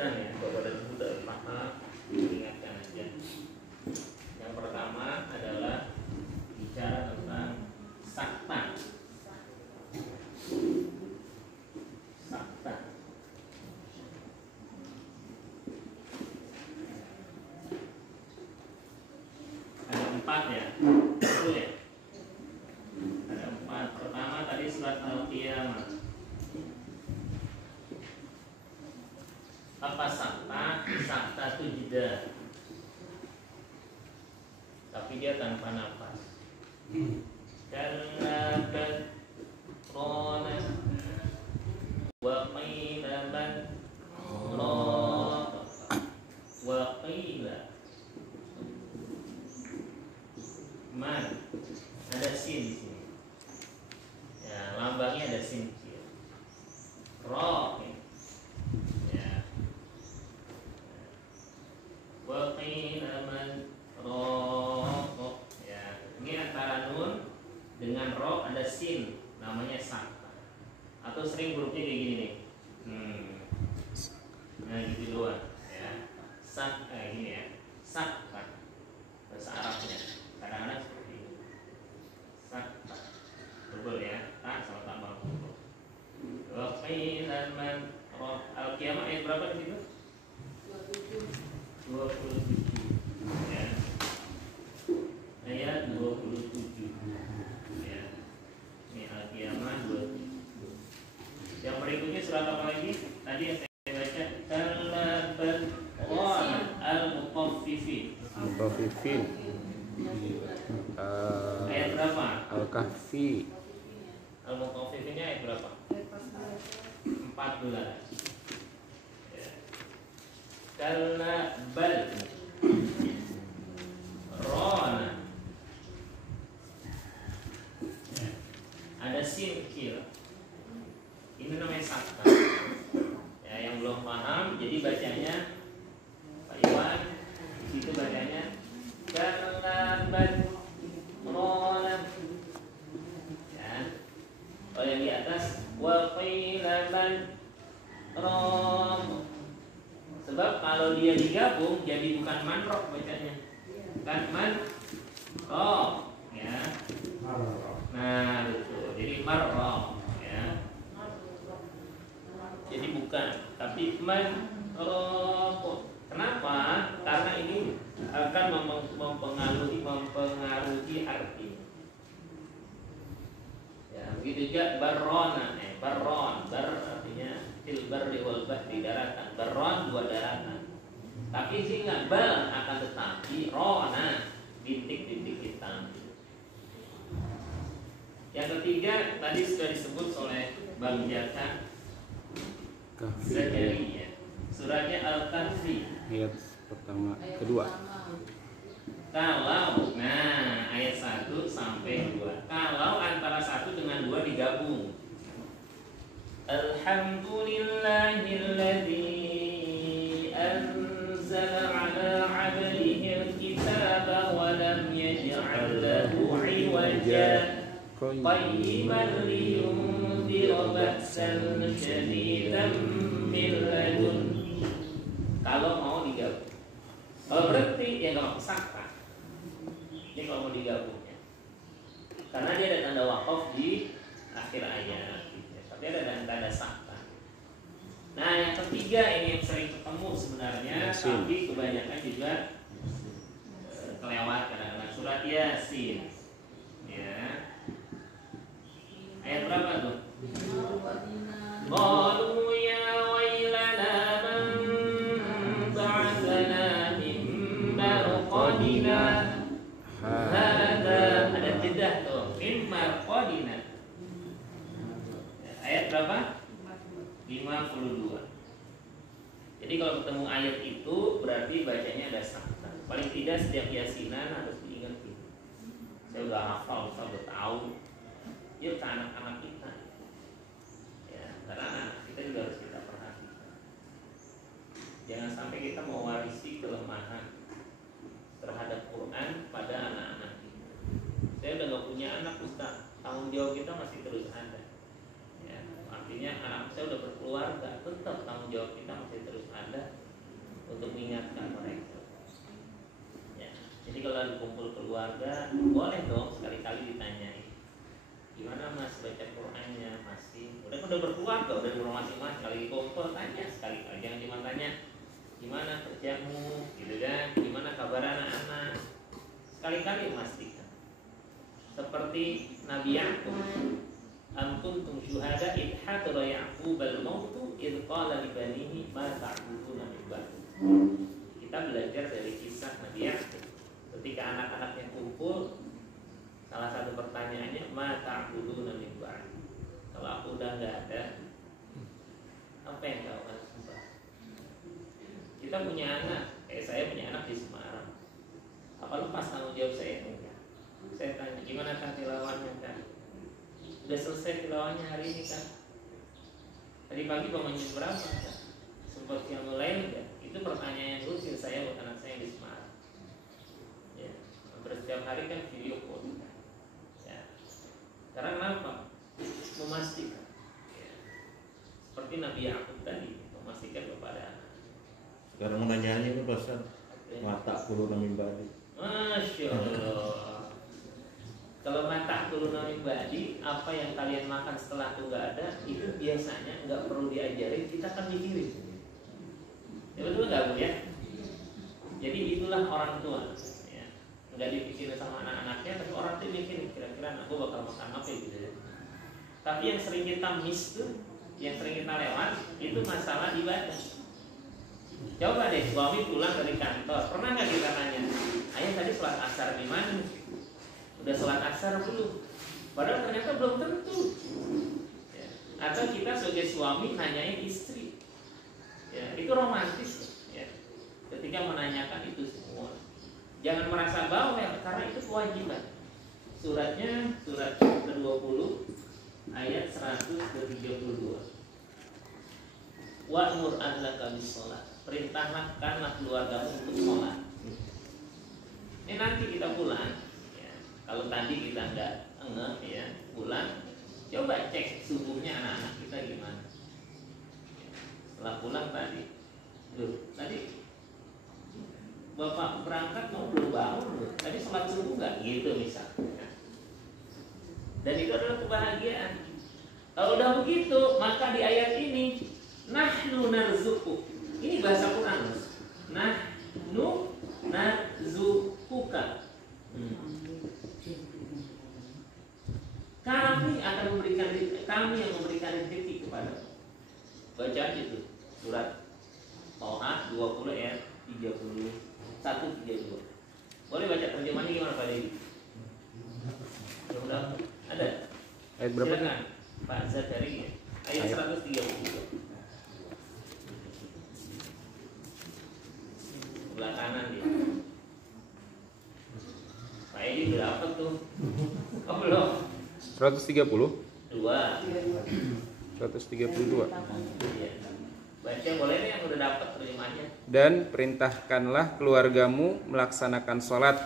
sebutkan ya, kalau sudah paham ingatkan aja. Yang pertama adalah bicara tentang sakta. Sakta. Ada 4 ya, betul ya? Ada 4. Pertama tadi surat Al-Qiyamah. Apa sakta? Sakta itu jeda, tapi dia tanpa nafas. Kalla bal rana wa qila man rad wa qila man. Ada sin di sini. Ya, lambangnya ada sin kecil. Ra. Ya. Wa qila man rad. Ya, ini antara nun dengan ro ada sin, namanya sakta. Atau sering hurufnya kayak gini nih. Nah, gitu doang ya. Gini ya. Sakta. Bahasa Arabnya. Kadang-kadang seperti itu. Sakta. Betul ya. Tak sama tambah huruf. Wa qila man rad. Al-Qiyamah ayat berapa di situ? 27. Ya. Ayat 27. Ya. Ini Al-Qiyamah 27. Yang berikutnya surat apa lagi? Tadi yang saya baca kalla bal rana al-mutaffifin. Mutaffifin. Ayat berapa? Al-Kahfi. Al-mutaffifinnya ayat berapa? 14. Ya. Kalla bal rana. Ya. Ada sin kecil. Ini namanya sakta. Ya, yang belum paham, jadi bacanya Pak Iwan itu bacanya kalla bal rana. Ya. Kalau yang di atas wa qila man rad. Sebab kalau dia digabung jadi bukan manrok bacanya. Kan man roh ya. Nah, betul. Jadi marroh ya. Jadi bukan, tapi man roh. Kenapa? Karena ini akan mempengaruhi arti. Ya, begitu juga barrona, barron, bar artinya fil barri wal bahri, daratan. Barron 2 daratan. Tapi sehingga bal akan tetapi rona bintik-bintik hitam. Yang ketiga tadi sudah disebut oleh Bang Jaka. Suratnya, suratnya Al-Kahfi. Ayat pertama, kedua. Kalau, nah ayat 1 sampai 2. Kalau antara 1 dengan 2 digabung. Alhamdulillahilladzi anzala ala 'abdihi al-kitaba wa lam yaj'al lahu 'iwaja qayyiman liyunzira ba'san shadidan min ladunni. Kalau mau digabung. Kalau berarti ya nggak sakta. Ini kalau mau digabungnya, karena dia ada tanda wakaf di akhir ayat, tapi ada tanda sakta. Nah, yang ketiga ini yang sering ketemu sebenarnya, tapi kebanyakan juga kelewat kadang-kadang. Surat Yasin, ya. Ayat berapa tuh? Qalu ya wailana man ba'athana min marqadina. Ada jedah tuh, min marqadina. Ayat berapa? 52. Jadi kalau ketemu ayat itu berarti bacanya ada sakta. Paling tidak setiap yasinan harus diingat gitu. Saya udah hafal, saya udah tahu. Yuk ke anak-anak kita. Ya, karena anak kita juga harus kita perhatikan. Jangan sampai kita mewarisi kelemahan terhadap Quran pada anak-anak kita. Saya udah gak punya anak, Ustaz. Tanggung jawab kita masih terus ada. Ya, artinya anak saya udah berkeluarga, tetap tanggung jawab kita masih terus ada. untuk mengingatkan mereka. Ya. Jadi kalau kumpul keluarga boleh dong sekali-kali ditanyai, gimana mas baca Qurannya, masih udah berkeluarga, udah rumah masing-masing, kali kumpul tanya sekali-kali, jangan cuma tanya gimana kerjamu, gitu kan, gimana kabar anak-anak, sekali-kali memastikan. Seperti Nabi Ya'qub, am kuntum syuhada id hadara Ya'qub al-mautu id qala li banihi ma ta'buduna min ba'di. Kita belajar dari kisah Nabi Ya'qub. Ketika anak-anaknya kumpul, salah satu pertanyaannya ma ta'buduna min ba'di. Kalau aku udah enggak ada, apa yang kau akan sembah? Kita punya anak, saya punya anak di Semarang. Apa lepas tanggung jawab saya? Enggak. Saya tanya, gimana kan tilawahnya kan? Udah selesai tilawahnya hari ini kan? Tadi pagi bangun jam berapa kan? Sempat yang mulai enggak? Itu pertanyaan yang rutin saya buat anak saya di Semarang. Ya, hampir setiap hari kan video call. Ya. Karena kenapa? Memastikan. Ya. Seperti Nabi Ya'qub tadi, memastikan kepada anak. Sekarang menanyanya itu pasal mata puluh namin badi. Masya Allah. Kalau mata turun namin badi, apa yang kalian makan setelah itu nggak ada, itu biasanya nggak perlu diajarin, kita akan mikirin. Ya betul nggak Bu ya? Jadi itulah orang tua. Ya. Nggak dipikirin sama anak-anaknya, tapi orang tua mikirin kira-kira anakku bakal makan apa gitu ya. Tapi yang sering kita miss tuh, yang sering kita lewat, itu masalah ibadah. Coba deh, suami pulang dari kantor, pernah nggak kita tanya, ayah tadi sholat asar di mana? Udah sholat asar belum? Padahal ternyata belum tentu. Ya. Atau kita sebagai suami nanyain istri, ya, itu romantis. Ya. Ketika menanyakan itu semua, jangan merasa bawel, karena itu kewajiban. Suratnya surat ke-20 ayat 132. Wa'mur ahlaka bis-shalah. Perintahkanlah keluargamu untuk sholat. Ini nanti kita pulang, ya. Kalau tadi kita nggak ngeh ya, pulang coba cek subuhnya anak-anak kita gimana. Setelah pulang tadi, tadi bapak berangkat mau belum bangun, tadi sholat subuh nggak gitu misalnya. Dan itu adalah kebahagiaan. Kalau udah begitu, maka di ayat ini nahnu narzuquk. Ini bahasa Quran. Nahnu narzuquka. Kami akan memberikan, kami yang memberikan rezeki kepada. Baca itu surat Toha 20 ayat 31-32. Boleh baca terjemahannya gimana Pak Dedi? Mudah-mudahan ada. Ayat berapa? Silakan Pak Zakari. Ayat 132. Sebelah kanan dia. Pak Edi berapa tuh? Oh belum. 132. 132. Iya. Baca boleh nih yang udah dapat terjemahannya. Dan perintahkanlah keluargamu melaksanakan sholat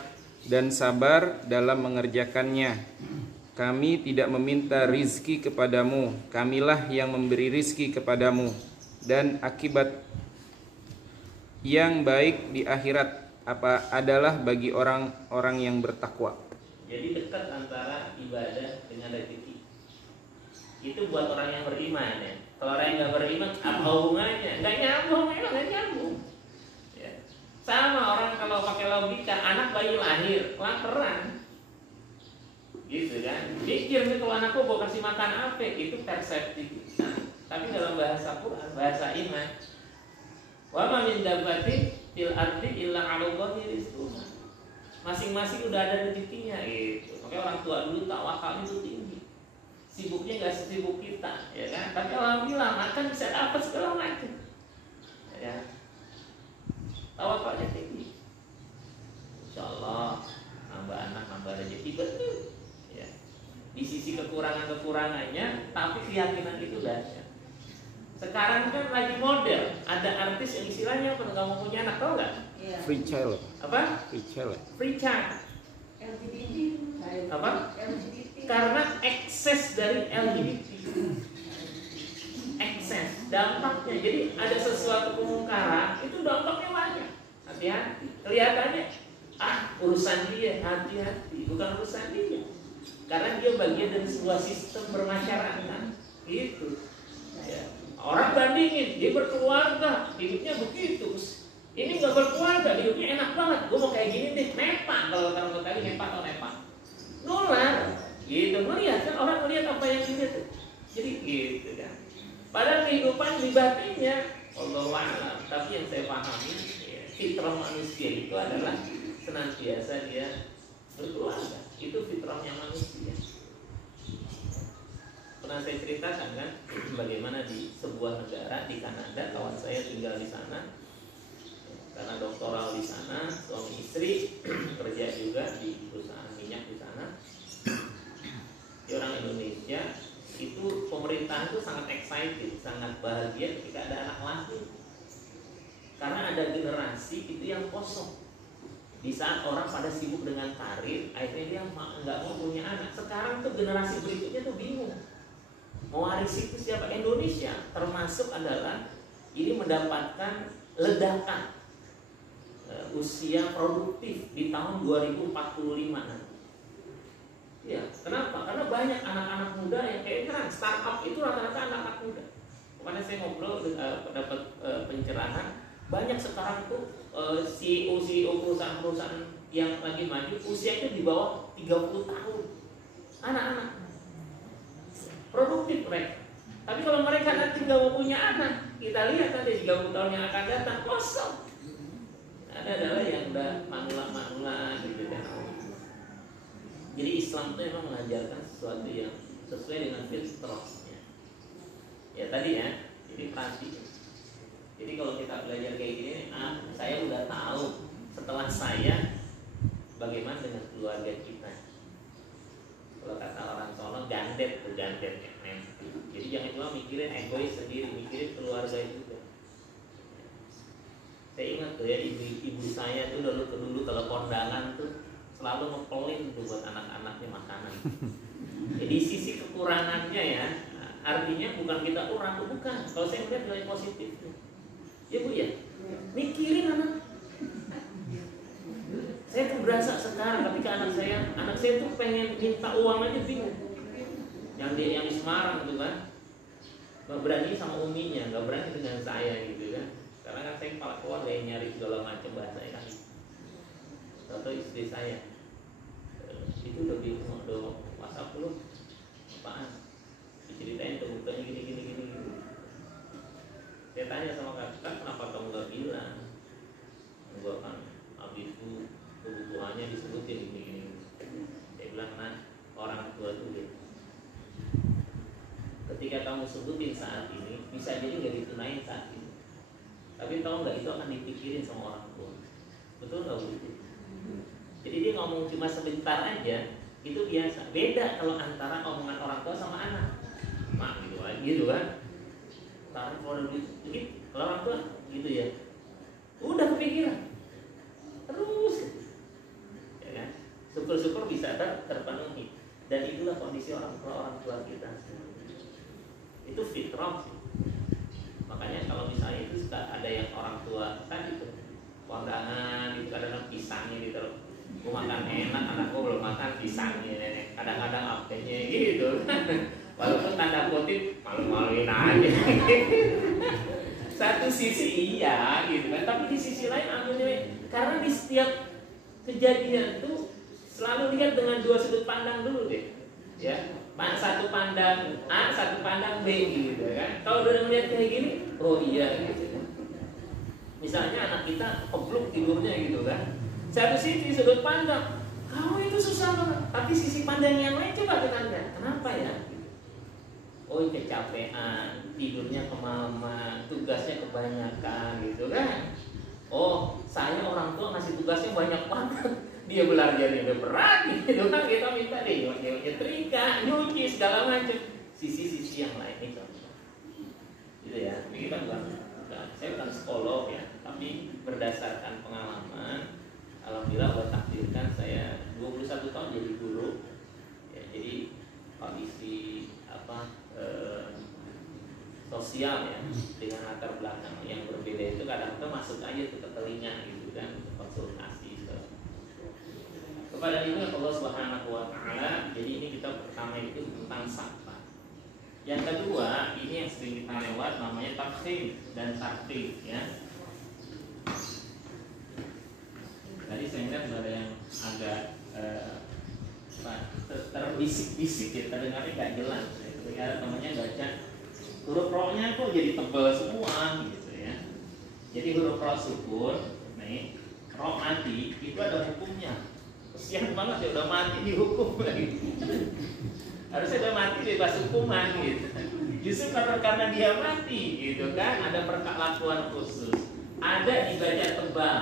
dan sabar dalam mengerjakannya. Kami tidak meminta rizki kepadamu, kamilah yang memberi rizki kepadamu. Dan akibat yang baik di akhirat apa adalah bagi orang-orang yang bertakwa. Jadi dekat antara ibadah dengan rezeki. Itu buat orang yang beriman ya. Kalau orang yang nggak beriman, apa hubungannya? Nggak nyambung, memang nggak nyambung. Ya. Sama orang kalau pakai logika, anak bayi lahir, kelaparan, gitu kan? Pikir nih kalau anakku mau kasih makan apa? Itu persepsi kita. Tapi dalam bahasa Quran, bahasa iman, wa ma min dabbatin fil ardi illa 'ala Allahi rizquha. Masing-masing udah ada rezekinya gitu. Makanya orang tua dulu tawakal itu tinggi. Sibuknya nggak sesibuk kita, ya kan? Tapi alhamdulillah makan bisa dapat segala macam. Ya. Tawakalnya tinggi. Insyaallah nambah anak, nambah rezeki betul. Ya. Di sisi kekurangan-kekurangannya, tapi keyakinan itu dahsyat. Sekarang kan lagi model, ada artis yang istilahnya apa? Nggak mau punya anak, tau nggak? Iya. Free child. Apa? Free child. Free child. LGBT. Apa? LGBT. Karena ekses dari LGBT. Ekses. dampaknya. Jadi ada sesuatu kemungkaran itu dampaknya banyak. Hati-hati. Kelihatannya urusan dia, hati-hati, bukan urusan dia. Karena dia bagian dari sebuah sistem bermasyarakat. Gitu. Ya. Orang bandingin, dia berkeluarga, hidupnya begitu. Ini nggak berkeluarga, hidupnya enak banget. Gue mau kayak gini deh, nepak. Kalau tadi nepak atau nepak, nular. Gitu, melihat kan orang melihat apa yang dia tuh. Jadi gitu kan. Padahal kehidupan di batinnya, Allahu a'lam. Tapi yang saya pahami, ya, fitrah manusia itu adalah senantiasa dia berkeluarga. Itu fitrahnya manusia. Pernah saya ceritakan kan bagaimana di sebuah negara di Kanada, kawan saya tinggal di sana karena doktoral di sana, suami istri kerja juga di perusahaan minyak di sana. Di orang Indonesia itu pemerintah itu sangat excited, sangat bahagia ketika ada anak lahir, karena ada generasi itu yang kosong. Di saat orang pada sibuk dengan karir, akhirnya dia nggak mau punya anak. Sekarang tuh generasi berikutnya tuh bingung mewarisi itu siapa. Indonesia termasuk adalah ini mendapatkan ledakan usia produktif di tahun 2045 nanti. Ya, kenapa? Karena banyak anak-anak muda yang kayak kan startup itu rata-rata anak-anak muda. Kemarin saya ngobrol dapat pencerahan, banyak sekarang tuh CEO perusahaan-perusahaan yang lagi maju usianya di bawah 30 tahun. Anak-anak produktif mereka. Tapi kalau mereka nanti nggak mau punya anak, kita lihat nanti 30 tahun yang akan datang kosong. Ada adalah yang udah manula gitu kan. Jadi Islam itu memang mengajarkan sesuatu yang sesuai dengan fitrahnya. Ya tadi ya, jadi perhatikan. Jadi kalau kita belajar kayak gini, saya udah tahu setelah saya bagaimana dengan keluarga kita. Kalau kata orang Solo, gandet ya. Jadi jangan cuma mikirin egois sendiri, mikirin keluarga juga. Saya ingat tuh ya, ibu saya tuh dulu kalau kondangan tuh selalu ngepelin tuh buat anak-anaknya makanan. Jadi sisi kekurangannya ya, artinya bukan kita kurang tuh, bukan. Kalau saya melihat nilai positif, ya Bu ya, mikirin anak. Saya tuh berasa sekarang ketika anak saya tuh pengen minta uang aja bingung. Yang di Semarang gitu kan, nggak berani sama uminya, nggak berani dengan saya gitu kan. Karena kan saya kepala keluarga yang nyari segala macam bahasa kan. Atau istri saya itu udah bingung, udah WhatsApp lu apaan? Diceritain kebutuhannya gini. Saya tanya sama kakak, kenapa kamu nggak bilang? Gua kan habis itu kebutuhannya disebutin gini. Saya bilang, nah orang tua tuh gitu. Ketika kamu sebutin saat ini, bisa jadi nggak ditunain saat ini. Tapi tahu nggak, itu akan dipikirin sama orang tua. Betul nggak Bu? Jadi dia ngomong cuma sebentar aja, itu biasa. Beda kalau antara omongan orang tua sama anak. Mak gitu kan. Taruh keluar duit, begitu. Kalau orang tua gitu ya, udah kepikiran terus, ya kan? Syukur-syukur bisa terpenuhi. Dan itulah kondisi orang tua kita. Itu fitrah sih. Makanya kalau misalnya itu ada yang orang tua kan itu kondangan, itu kadang-kadang pisangnya gitu. Gue makan enak, anak gue belum makan pisangnya, kadang-kadang apenya gitu. Walaupun tanda kutip malu-maluin aja. Satu sisi iya gitu kan, tapi di sisi lain ambilnya, karena di setiap kejadian tuh selalu lihat dengan dua sudut pandang dulu deh, ya. Satu pandang A, satu pandang B gitu kan. Kalau udah melihat kayak gini, oh iya gitu. Misalnya anak kita kebluk tidurnya gitu kan. Satu sisi sudut pandang, kamu itu susah banget. Tapi sisi pandang yang lain coba kita lihat, kenapa ya? Oh kecapean, tidurnya kemalaman, tugasnya kebanyakan gitu kan. Oh saya orang tua ngasih tugasnya banyak banget, dia belajarnya udah berat gitu kan. Kita minta deh nyetrika, nyuci segala macam. Sisi-sisi yang lain itu gitu ya. Kita saya bukan psikolog ya, tapi berdasarkan pengalaman, alhamdulillah Allah takdirkan saya 21 tahun jadi guru ya. Jadi kondisi sosial sosial ya, dengan latar belakang yang berbeda itu kadang-kadang masuk aja tuh ke telinga gitu kan, konsultasi kepada ini Allah Subhanahu wa taala. Jadi ini kita pertama itu tentang sapa. Yang kedua, ini yang sering kita lewat namanya tafsir dan takrif ya. Tadi saya lihat ada yang agak terbisik-bisik ya, terdengarnya nggak jelas. Ketika temannya baca huruf ro-nya kok jadi tebal semua gitu ya. Jadi huruf ro sukun, nih, ro mati itu ada hukumnya. Kesian banget ya, udah mati dihukum lagi. Harusnya udah mati bebas hukuman gitu. Justru karena dia mati gitu kan, ada perlakuan khusus. Ada dibaca tebal.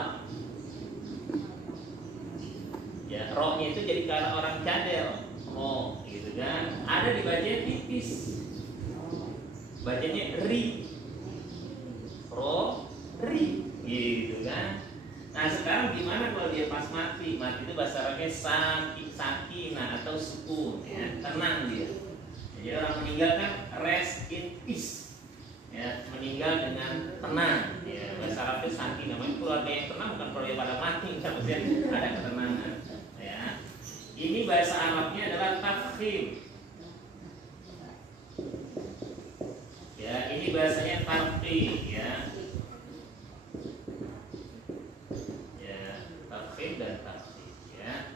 Ya, rohnya itu jadi karena orang cadel. Oh, gitu kan. Ada dibaca tipis. Bacanya ri. Ro, ri. Gitu kan. Nah sekarang gimana kalau dia pas mati? Mati itu bahasa Arabnya sakinah atau sukun ya, tenang dia. Jadi orang meninggal kan rest in peace ya, meninggal dengan tenang ya. Bahasa Arabnya sakinah, namanya keluarga yang tenang, bukan keluarga pada mati, maksudnya ada ketenangan ya. Ini bahasa Arabnya adalah tafkhim ya, ini bahasanya tarqi ya. Dan tafsir ya.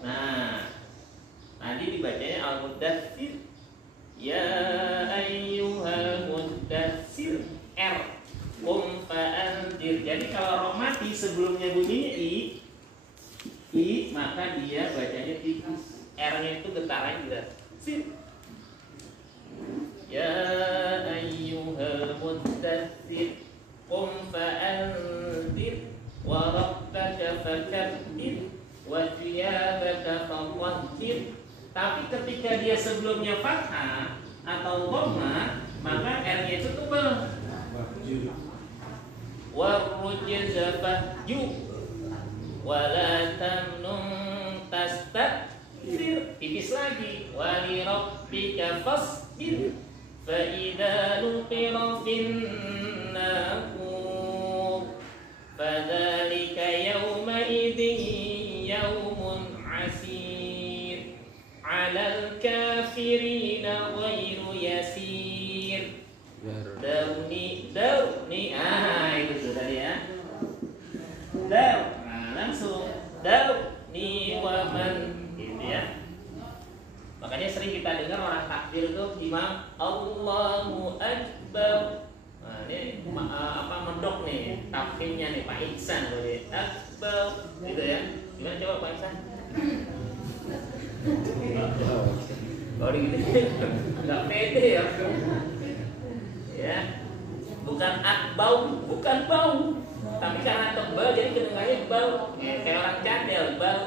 Nah, tadi dibacanya al-muddatsir. Ya ayyuhal muddatsir R qum fa'anzir. Jadi kalau roh mati sebelumnya bunyinya i maka dia bacanya tipis. R-nya itu getarannya juga sir. Ya ayyuhal muddatsir qum fa'anzir wa rabbaka fakabbir wa thiyabaka fatahhir. Tapi ketika dia sebelumnya fathah atau dhamma maka R-nya itu tebal. Wa rujza fahju wa la tamnun tastakbir. Tipis lagi. Wa li rabbika fasbir fa idza nuqira fin naqur fadzalika yawmaidin yawmun asir 'alal kafirina ghairu yasir. Dauni itu sudah ya. Langsung dauni wa man gitu ya. Makanya sering kita dengar orang takbir itu imam Allahu Akbar. Nah, ini mendok nih takbirnya nih Pak Iksan boleh Akbar gitu ya. Gimana coba Pak Iksan? Baru gitu. Enggak pede ya. Ya. Bukan akbau, bukan bau. Tapi karena tebal jadi kedengarannya bau. Kayak orang cadel, bau.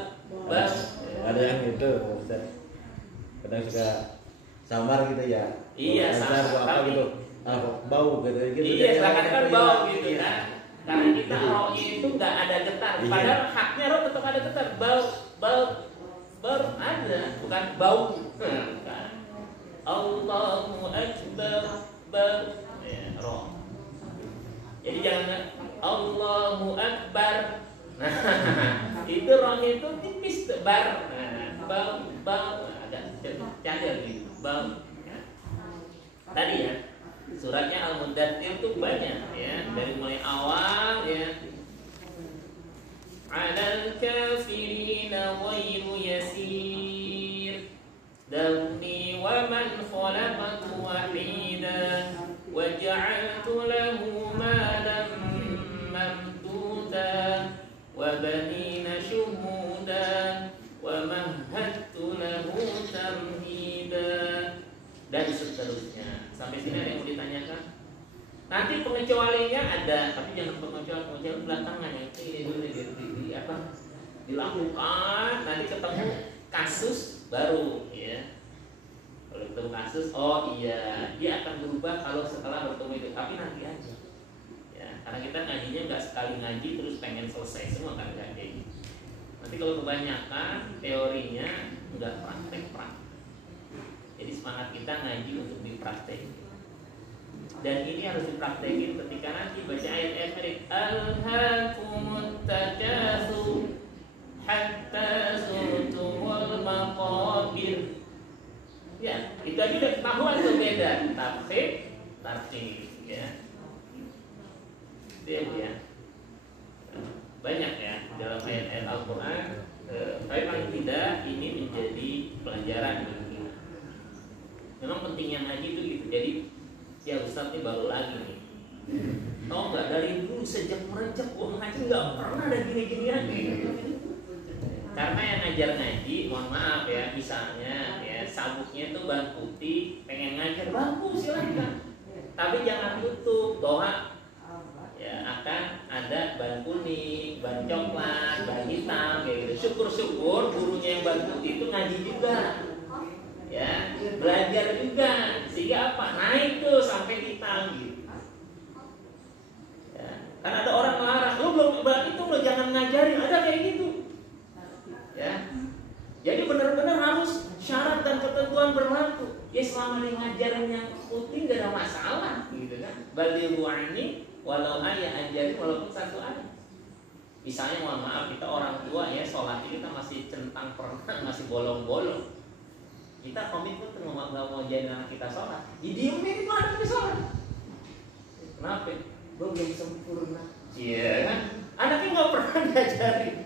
Ada yang itu, Ustaz. Kadang suka samar gitu ya. Iya, samar apa gitu. Bau gitu. Iya, seakan-akan bau gitu kan. Karena kita rohnya itu nggak ada getar. Padahal haknya roh tetap ada getar. Bau ada, bukan bau. Bukan. Allahu Akbar, bau. Ya, roh. Jadi jangan Allahu Akbar. Nah, itu rohnya itu tipis bar. Nah, bau ada cadel gitu. Bau. Ya. Tadi ya. Suratnya Al-Muddatsir itu banyak ya, dari mulai awal ya. 'Alal kafirina ghairu yasir. Dawni wa man khalaqtu wahida wa ja'altu lahu malan mamduda wa banina shuhuda wa mahadtu lahu tamhida, dan seterusnya. Sampai sini ada yang mau ditanyakan? Nanti pengecualiannya ada, tapi jangan pengecualian belakangan ya. Dilakukan, nanti ketemu kasus baru ya. Kalau ketemu kasus, oh iya, dia akan berubah kalau setelah bertemu itu. Tapi nanti aja. Ya, karena kita ngajinya nggak sekali ngaji terus pengen selesai semua kan nggak kayak gitu. Nanti kalau kebanyakan teorinya nggak praktek. Jadi semangat kita ngaji untuk dipraktek. Dan ini harus dipraktekin ketika nanti baca ayat-ayat mirip alhaakumut takatsur hatta zurtumul maqabir. Ya, itu aja udah ketahuan tuh beda tafsir, tartib ya. Ya. Banyak ya dalam ayat-ayat Al-Qur'an, tapi paling tidak ini menjadi pelajaran bagi kita. Memang pentingnya ngaji itu gitu. Jadi ya Ustaz ini baru lagi nih. Tahu nggak dari dulu sejak merencak ngaji nggak pernah ada gini-ginian gitu. Karena yang ngajar ngaji, mohon maaf ya, misalnya ya sabuknya tuh ban putih, pengen ngajar bagus silahkan. Tapi jangan tutup doa. Ya akan ada ban kuning, ban coklat, ban hitam kayak gitu. Syukur-syukur gurunya yang ban putih itu ngaji juga. Ya, belajar juga sehingga apa naik tuh sampai hitam gitu. Ya, kan ada orang melarang, lu belum berarti tuh lo jangan ngajarin, ada kayak gitu. Ya, jadi benar-benar harus syarat dan ketentuan berlaku. Ya selama dia ngajarin yang putih gak ada masalah, gitu kan? Balighu anni walau ayat ajarin walaupun satu ayat. Misalnya mohon maaf kita orang tua ya sholat kita masih centang perenang, masih bolong-bolong. Kita komitmen tuh nggak mau jadi anak kita sholat, didiemin itu anak kita sholat. Kenapa? Gue belum sempurna. Iya kan? Anaknya nggak pernah diajarin.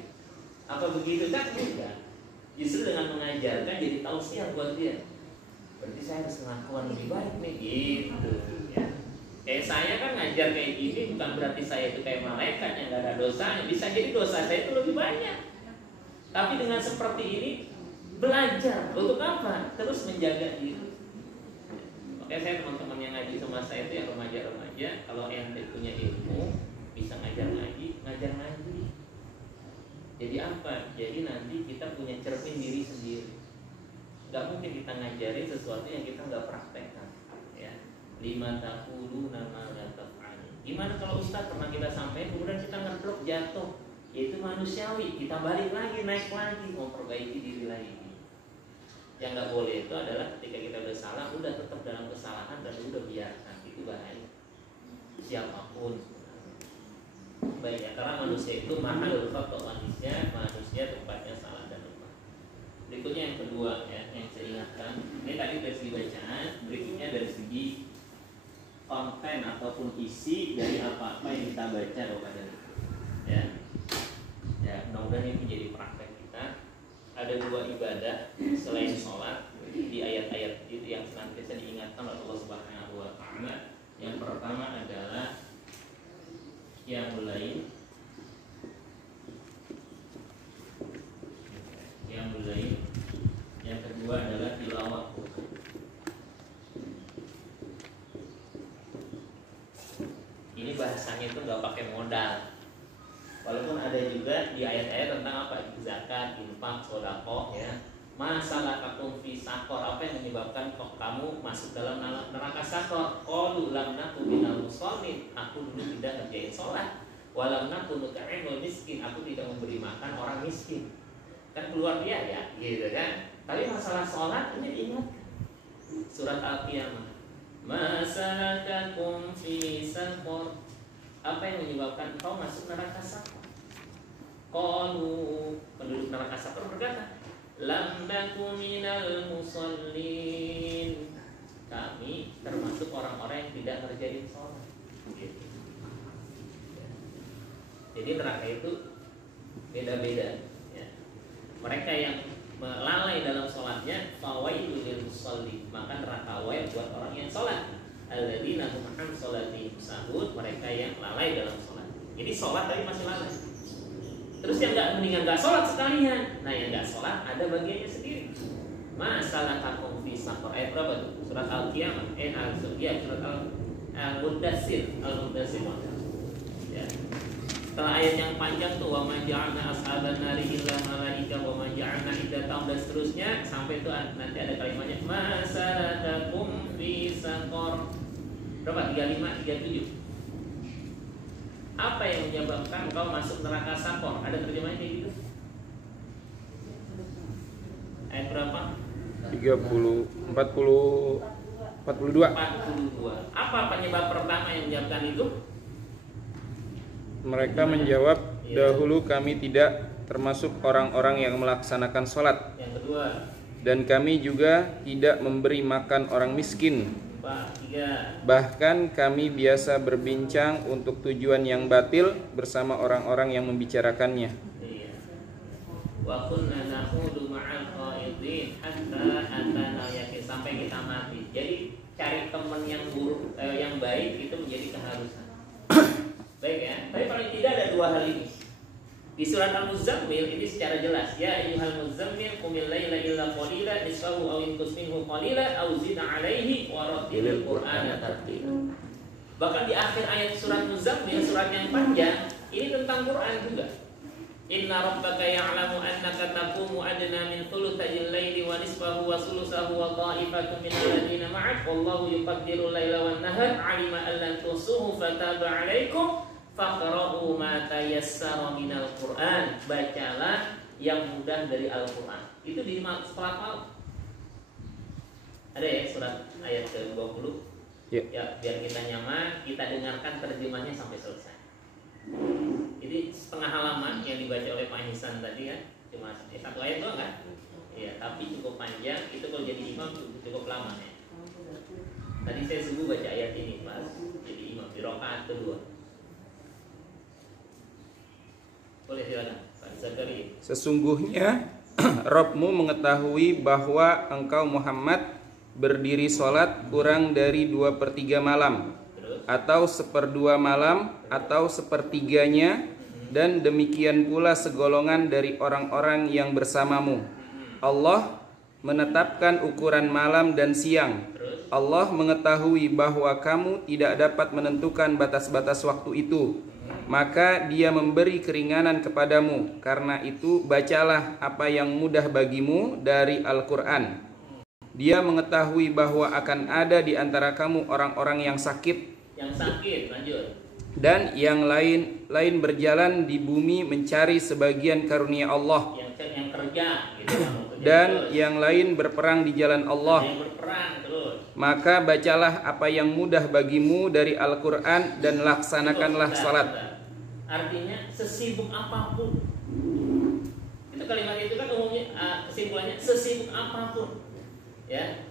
Apa begitu kan? Enggak. Justru dengan mengajarkan jadi tausiah buat dia. Berarti saya harus ngakuan lebih baik nih, gitu. Ya. Kayak saya kan ngajar kayak gini bukan berarti saya itu kayak malaikat yang nggak ada dosanya. Bisa jadi dosa saya itu lebih banyak. Tapi dengan seperti ini belajar untuk apa? Terus menjaga diri. Makanya saya teman-teman yang ngaji sama saya itu yang remaja-remaja, kalau ente punya ilmu bisa ngajar ngaji. Jadi apa? Jadi nanti kita punya cermin diri sendiri. Gak mungkin kita ngajarin sesuatu yang kita nggak praktekkan. Ya. Lima taqulu nama la taf'alun. Gimana kalau Ustaz pernah kita sampaikan kemudian kita ngeblok jatuh? Itu manusiawi. Kita balik lagi, naik lagi, memperbaiki diri lagi. Yang nggak boleh itu adalah ketika kita udah salah, udah tetap dalam kesalahan dan udah biarkan, itu bahaya. Siapapun, baik ya, karena manusia itu mahal faktor manusia tempatnya salah dan lemah. Berikutnya yang kedua ya, yang saya ingatkan, ini tadi dari segi bacaan, berikutnya dari segi konten ataupun isi dari apa-apa yang kita baca kepada ya. Ya, mudah-mudahan ini menjadi praktek kita. Ada dua ibadah selain sholat di ayat-ayat itu yang senantiasa diingatkan oleh Allah Subhanahu wa Ta'ala. Yang pertama adalah qiyamul lail. Yang kedua adalah tilawah. Ini bahasanya itu nggak pakai modal. Walaupun ada juga di ayat-ayat tentang apa? Zakat, infak, sedekah ya. Masalakatum fi sakor, apa yang menyebabkan kok kamu masuk dalam neraka sakor? Qalu lam naku minal musallin, aku dulu tidak ngerjain sholat. Walam naku nut'imul miskin, aku tidak memberi makan orang miskin. Kan keluar dia ya, gitu kan? Tapi masalah sholat ini diingatkan. Surat Al-Qiyamah. Masalakatum fi sakor, apa yang menyebabkan kau masuk neraka sakor? Qalu, penduduk neraka sakor berkata, lam naku minal musallin, kami termasuk orang-orang yang tidak ngerjain sholat. Gitu. Jadi neraka itu beda-beda ya. Mereka yang lalai dalam sholatnya fawailul lil musallin, maka neraka wail buat orang yang sholat. Alladzina hum an sholatihim sahun, mereka yang lalai dalam sholat. Jadi sholat tapi masih lalai. Terus yang mendingan nggak sholat sekalian. Nah yang nggak sholat ada bagiannya sendiri. Masalakatum fi sakor, ayat berapa tuh? Surat Al-Qiyamah. Surat Al-Mudassir. Ya. Setelah ayat yang panjang tuh wa ma ja'alna ashaban nari illa malaika wa ma ja'alna iddatahum dan seterusnya sampai itu nanti ada kalimatnya masalakatum fi sakor. Berapa? 35, 37. Apa yang menyebabkan kau masuk neraka sakor? Ada terjemahnya kayak gitu? Ayat berapa? 40 42. Apa penyebab pertama yang menyebabkan itu? Mereka menjawab, dahulu kami tidak termasuk orang-orang yang melaksanakan sholat. Yang kedua. Dan kami juga tidak memberi makan orang miskin. 3. Bahkan kami biasa berbincang untuk tujuan yang batil bersama orang-orang yang membicarakannya. Wa kunna nakhudu ma'al qaidin hatta atana yakin, sampai kita mati. Jadi cari teman yang buruk yang baik itu menjadi keharusan. Baik ya. Tapi paling tidak ada dua hal ini. Di surat Al-Muzammil ini secara jelas, ya ayyuhal muzammil qumil laila illa qalila nisfahu aw inqus minhu qalila aw zid 'alaihi wa rattilil qur'ana tartila. Bahkan di akhir ayat surat Muzammil, surat yang panjang, ini tentang Quran juga. Inna rabbaka ya'lamu annaka taqumu adna min thuluthayil laili wa nisfahu wa thuluthahu wa ta'ifatun min alladhina ma'ak wallahu yuqaddiru al-laila wan nahar 'alima an lan tuhsuhu fataba 'alaikum faqra'u ma tayassara minal Qur'an. Bacalah yang mudah dari Al-Qur'an. Itu di surat apa? Ada ya surat ayat ke-20. Ya, biar kita nyaman, kita dengarkan terjemahnya sampai selesai. Jadi setengah halaman yang dibaca oleh Pak Hisan tadi kan, cuma satu ayat doang kan? Iya, tapi cukup panjang. Itu kalau jadi imam cukup lama ya. Tadi saya subuh baca ayat ini pas jadi imam di rakaat kedua. Boleh silakan, Pak Zakari. Sesungguhnya Rabbmu mengetahui bahwa engkau Muhammad berdiri sholat kurang dari 2/3 malam, atau 1/2 malam, atau 1/3-nya, dan demikian pula segolongan dari orang-orang yang bersamamu. Allah menetapkan ukuran malam dan siang. Allah mengetahui bahwa kamu tidak dapat menentukan batas-batas waktu itu, maka Dia memberi keringanan kepadamu. Karena itu bacalah apa yang mudah bagimu dari Al-Quran. Dia mengetahui bahwa akan ada di antara kamu orang-orang yang sakit, lanjut. Dan yang lain berjalan di bumi mencari sebagian karunia Allah. Yang kerja gitu, dan yang lain berperang di jalan Allah. Maka bacalah apa yang mudah bagimu dari Al-Quran dan laksanakanlah salat. Artinya sesibuk apapun. Itu kalimat itu kan umumnya kesimpulannya sesibuk apapun. Ya,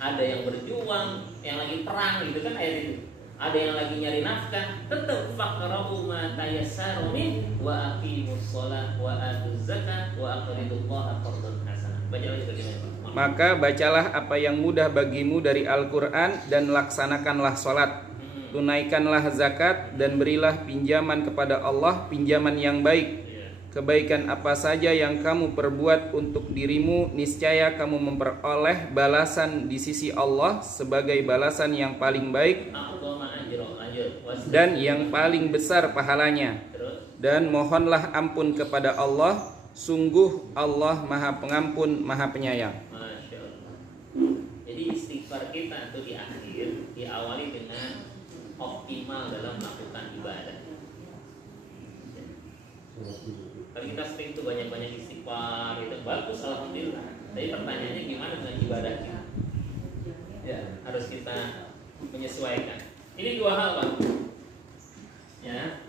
ada yang berjuang, yang lagi perang gitu kan ayat itu. Ada yang lagi nyari nafkah, tetap faqra'u ma tayassara min wa aqimus shalah wa atuz zakat wa aqridullaha qardan hasanah. Baca lagi bagaimana? Maka bacalah apa yang mudah bagimu dari Al-Quran dan laksanakanlah salat. Tunaikanlah zakat dan berilah pinjaman kepada Allah, pinjaman yang baik. Kebaikan apa saja yang kamu perbuat untuk dirimu, niscaya kamu memperoleh balasan di sisi Allah sebagai balasan yang paling baik dan yang paling besar pahalanya. Dan mohonlah ampun kepada Allah, sungguh Allah Maha Pengampun, Maha Penyayang. Masya Allah. Jadi istighfar kita itu di akhir diawali dengan optimal dalam melakukan ibadah. Kalau kita sering tuh banyak-banyak istighfar itu bagus, alhamdulillah. Tapi pertanyaannya gimana dengan ibadah kita? Ya, harus kita menyesuaikan. Ini dua hal, Pak. Ya.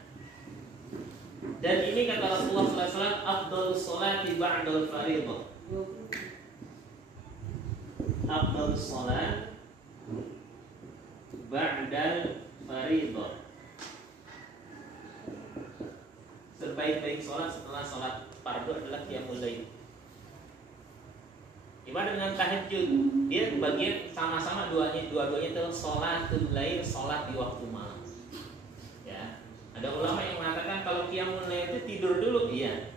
Dan ini kata Rasulullah SAW, afdhalus sholati ba'dal fardhah. Afdhalus sholat ba'dal fardhah. Sebaik-baik sholat setelah sholat fardu adalah qiyamul lail. Gimana dengan tahajud? Dia bagian sama-sama dua-duanya itu sholatul lail, sholat di waktu malam. Ya, ada ulama yang mengatakan kalau qiyamul lail itu tidur dulu, iya.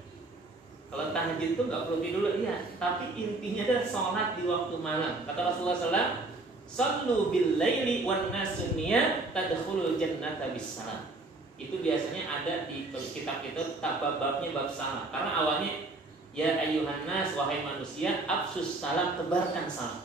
Kalau tahajud itu nggak perlu tidur dulu, iya. Tapi intinya adalah sholat di waktu malam. Kata Rasulullah SAW, "Shallu bil laili wan nasu niyam tadkhulul jannata bis salam." Itu biasanya ada di kitab itu babnya bab salam. Karena awalnya ya ayyuhan nas, wahai manusia, afsus salam, tebarkan salam.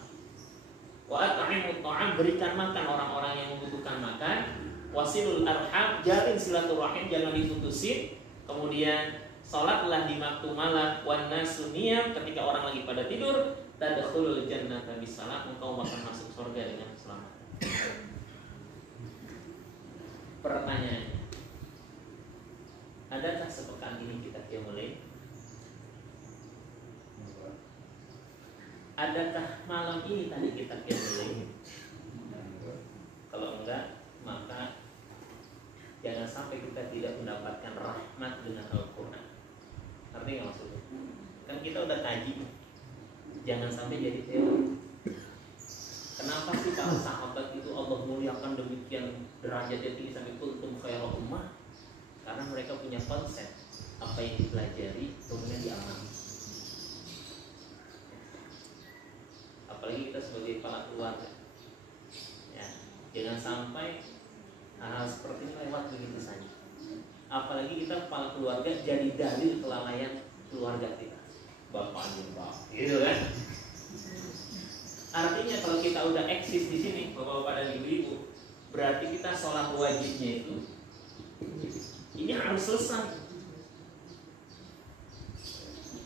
Wa at'imut ta'am, berikan makan orang-orang yang membutuhkan makan. Wasilul arham, jalin silaturahim, jangan diputusin. Kemudian salatlah di waktu malam, wan nasu niyam, ketika orang lagi pada tidur, tadkhulul jannata bisalam, engkau bakal masuk surga dengan selamat. Pertanyaannya, adakah sepekan ini kita qiyamul lail? Adakah malam ini tadi kita qiyamul lail? Kalau enggak, maka jangan sampai kita tidak mendapatkan rahmat dengan Al-Quran. Artinya nggak maksudnya? Kan kita udah kaji, jangan sampai jadi teori. Kenapa sih para sahabat itu Allah muliakan demikian, derajatnya tinggi sampai kuntum khairu ummah? Karena mereka punya konsep apa yang dipelajari kemudian diamalkan. Apalagi kita sebagai kepala keluarga, ya, jangan sampai hal seperti ini lewat begitu saja. Apalagi kita kepala keluarga jadi dalil kelalaian keluarga kita, bapaknya pak, gitu kan? Artinya kalau kita udah eksis di sini, bapak-bapak dan ibu-ibu, berarti kita sholat wajibnya itu ini harus selesai.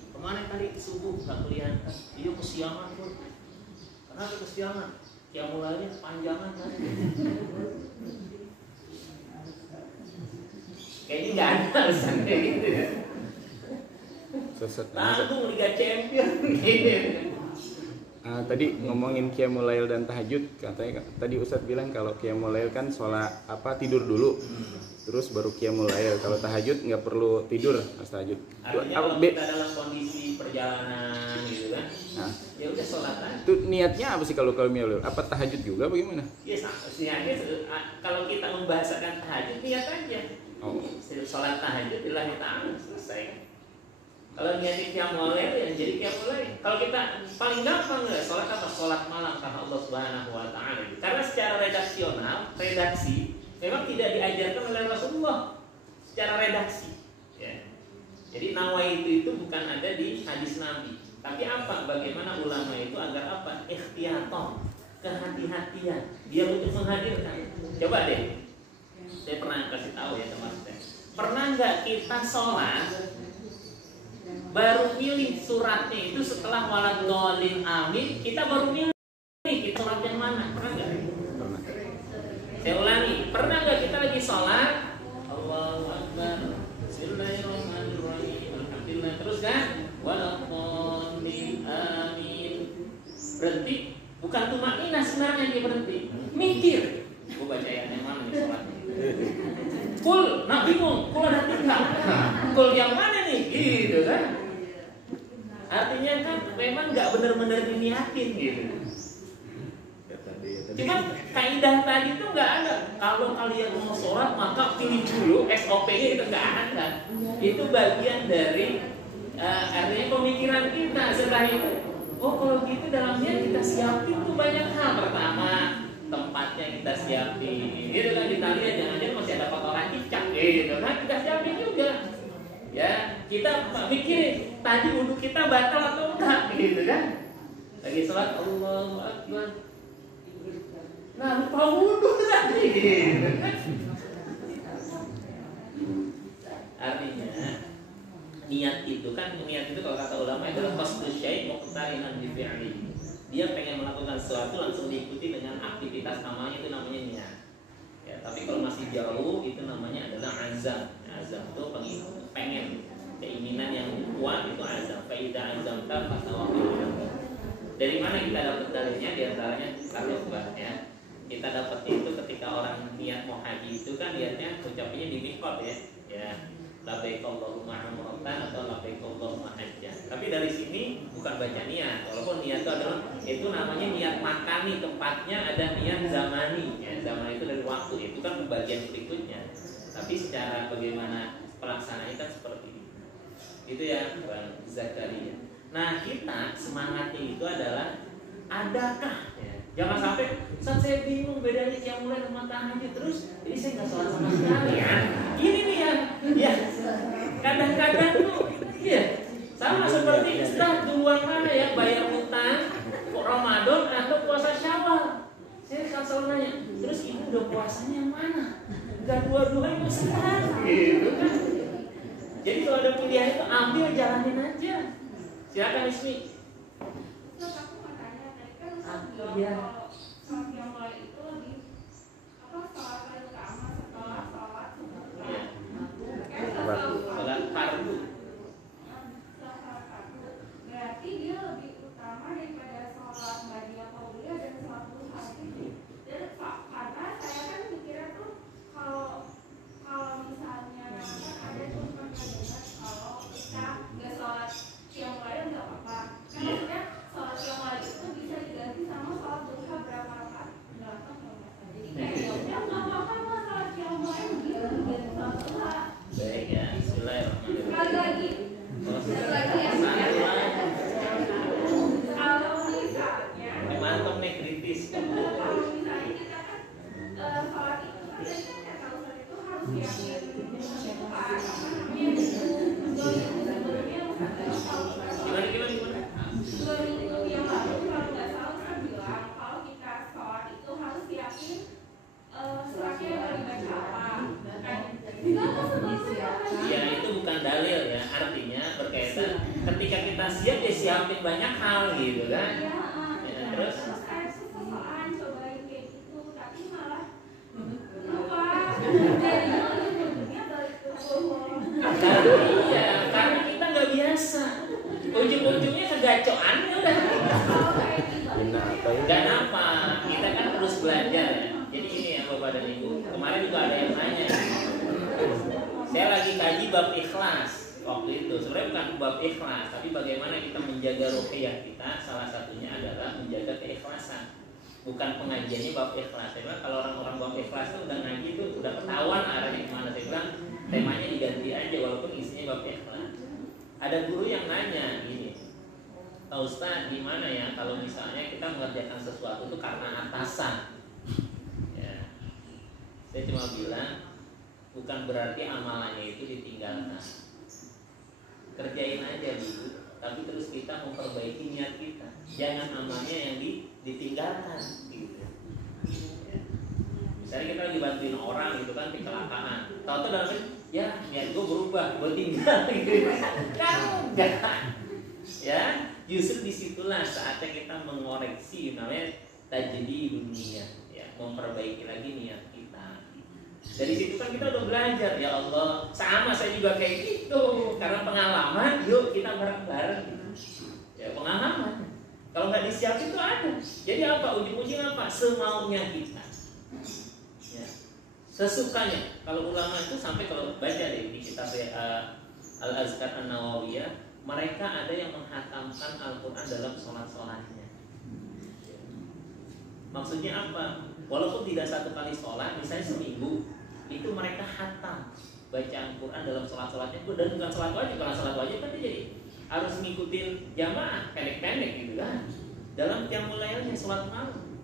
Kemarin tadi subuh nggak kelihatan, iya kesiangan pun. Kenapa kesiangan? Qiyamul lailnya panjangan kan? Kayaknya nggak ada alasan kayak gitu ya. Tanggung Liga Champion gitu. Tadi ngomongin qiyamul lail dan tahajud, katanya tadi Ustadz bilang kalau qiyamul lail kan sholat tidur dulu, terus baru qiyamul lail. Kalau tahajud nggak perlu tidur pas tahajud. Artinya kalau kita dalam kondisi perjalanan gitu kan, ya udah sholat kan. Itu niatnya apa sih kalau qiyamul lail? Apa tahajud juga bagaimana? Iya, niatnya kalau kita membahasakan tahajud niat aja. Sholat tahajud lillahi ta'ala selesai. Kalau niatnya qiyamul lail ya jadi qiyamul lail. Kalau kita paling gampang nggak sholat apa? Sholat malam karena Allah Subhanahu Wa Taala. Karena secara redaksi memang tidak diajarkan oleh Rasulullah secara redaksi. Ya. Jadi nawaitu itu bukan ada di hadis Nabi. Tapi apa? Bagaimana ulama itu agar apa? Ikhtiyaton, kehati-hatian. Dia untuk menghadirkan. Coba deh. Saya pernah kasih tahu ya teman-teman. Pernah nggak kita sholat baru milih suratnya itu setelah waladhdallin amin, kita baru milih kita surat yang mana? Pernah nggak? Pernah. Saya ulangi, pernah nggak kita lagi sholat Allahu Akbar, Bismillahirrahmanirrahim, Alhamdulillah, terus kan waladhdallin amin, berhenti? Bukan tumaninah sebenarnya dia berhenti, mikir. Gue baca yang mana nih sholatnya? Kul, nah bingung, kul ada 3. Kul yang mana nih? Gitu kan? Artinya kan memang nggak benar-benar diniatin gitu. Cuman kaidah tadi itu nggak ada. Kalau kalian mau sholat maka pilih dulu SOP-nya itu nggak ada. Itu bagian dari artinya pemikiran kita. Setelah itu, oh kalau gitu dalamnya kita siapin tuh banyak hal. Pertama, tempatnya kita siapin. Gitu kan, kita lihat jangan-jangan masih ada kotoran cicak gitu kan, kita siapin juga. Ya, kita pikirin tadi wudhu kita batal atau enggak gitu kan. Lagi sholat Allahu Akbar, nah lupa wudhu tadi gitu kan. Artinya niat itu kalau kata ulama adalah qasdus syai' muqtarinan bi fi'li. Dia pengen melakukan sesuatu langsung diikuti dengan aktivitas namanya, itu namanya niat. Ya, tapi kalau masih jauh itu namanya adalah azam. Azam itu pengen, keinginan yang kuat itu azam. Faida azam fatawakal. Dari mana kita dapat dalilnya? Di antaranya karobah ya. Kita dapat itu ketika orang niat mau haji itu kan niatnya ucapnya di miqat ya. Ya, labbaik Allahumma umratan atau labbaik Allahumma hajjan. Tapi dari sini bukan baca niat. Walaupun niat itu adalah itu namanya niat makani, tempatnya ada niat zamani. Ya, zaman itu dari waktu, itu kan bagian berikutnya. Tapi secara bagaimana pelaksanaannya kan seperti itu. Itu ya Bang Zakaria. Nah kita semangatnya itu adalah adakah ya? Jangan sampai saat saya bingung bedanya qiyamul lail sama tahajud terus ini saya nggak sholat sama sekali ya. Ini nih ya kadang-kadang tuh ya sama seperti Ustaz duluan mana ya, bayar utang Ramadan atau puasa Syawal. Saya selalu nanya, terus ibu udah puasanya yang mana? Gak dua-duanya sekali gitu kan. Jadi kalau ada pilihan itu ambil, jalanin aja. Silakan Ismi. ya. Sholat yang mulai itu lebih sholat paling utama setelah sholat subuh. Ya. Sholat fardu. Berarti dia lebih utama daripada sholat ba'diyah qauliyah dan sholat duha itu. Dan karena saya kan mikirnya tuh kalau misalnya ada tuh pernah dengar kalau kita nggak sholat yang lain nggak apa-apa. Kan maksudnya sholat yang lain itu bisa diganti sama sholat duha berapa rakaat? 8 kalau nggak salah. Jadi kayak ya udah nggak apa-apa lah sholat yang lain gitu ganti sholat duha. Baik ya, bismillahirrahmanirrahim. Sekali lagi ya. Kalau misalnya Mantap nih kritis. kalau misalnya kita kan sholat itu kan tadi kan kata Ustaz itu harus yakin itu kan apa namanya 2 minggu sebelumnya Ustaz kalau Gimana? 2 minggu yang lalu kalau nggak salah Ustaz bilang kalau kita sholat itu harus yakin suratnya yang dibaca apa kan gimana sebetulnya Ya itu bukan dalil ya, artinya berkaitan ketika kita siap ya siapin banyak hal gitu kan. Ya, terus saya sosokan cobain kayak gitu tapi malah lupa jadinya ujung-ujungnya balik ke bohong. iya, karena kita nggak biasa. Ujung-ujungnya kegacoan ya udah. Kalau kayak gitu Dan apa? Kita kan terus belajar ya. Jadi ini ya Bapak dan Ibu. Kemarin juga ada yang nanya. Saya lagi kaji bab ikhlas waktu itu. Sebenarnya bukan bab ikhlas, tapi bagaimana kita menjaga ruqyah kita. Salah satunya adalah menjaga keikhlasan. Bukan pengajiannya bab ikhlas. Saya bilang kalau orang-orang bab ikhlas itu udah ngaji itu udah ketahuan arahnya kemana. Saya bilang temanya diganti aja walaupun isinya bab ikhlas. Ada guru yang nanya gini, Pak Ustaz, gimana ya kalau misalnya kita mengerjakan sesuatu itu karena atasan? Ya, saya cuma bilang bukan berarti amalannya itu ditinggalkan. Kerjain aja dulu, tapi terus kita memperbaiki niat kita. Jangan amalnya yang ditinggalkan. Gitu. Ya. Misalnya kita lagi bantuin orang gitu kan kecelakaan, tahu-tahu dalam ya niat gue berubah, gue tinggal gitu. Kamu enggak. Ya, justru disitulah saatnya kita mengoreksi namanya tajdidun niyah, ya, memperbaiki lagi niat kita. Dari situ kan kita udah belajar, ya Allah, sama saya juga kayak gitu. Karena pengalaman, yuk kita bareng-bareng. Ya pengalaman. Kalau nggak disiapin itu ada. Jadi apa? Ujung-ujung apa? Semaunya kita. Ya. Sesukanya. Kalau ulama itu sampai kalau baca deh di kitab Al-Azkar An-Nawawiyah, mereka ada yang menghatamkan Al-Quran dalam sholat-sholatnya. Maksudnya apa? Walaupun tidak satu kali sholat, misalnya seminggu, itu mereka hatam baca Al-Quran dalam sholat-sholatnya. Dan bukan sholat wajib, kalau sholat wajib kan dia jadi harus ngikutin jamaah pendek-pendek gitu kan. Dalam qiyamul lailnya sholat malam.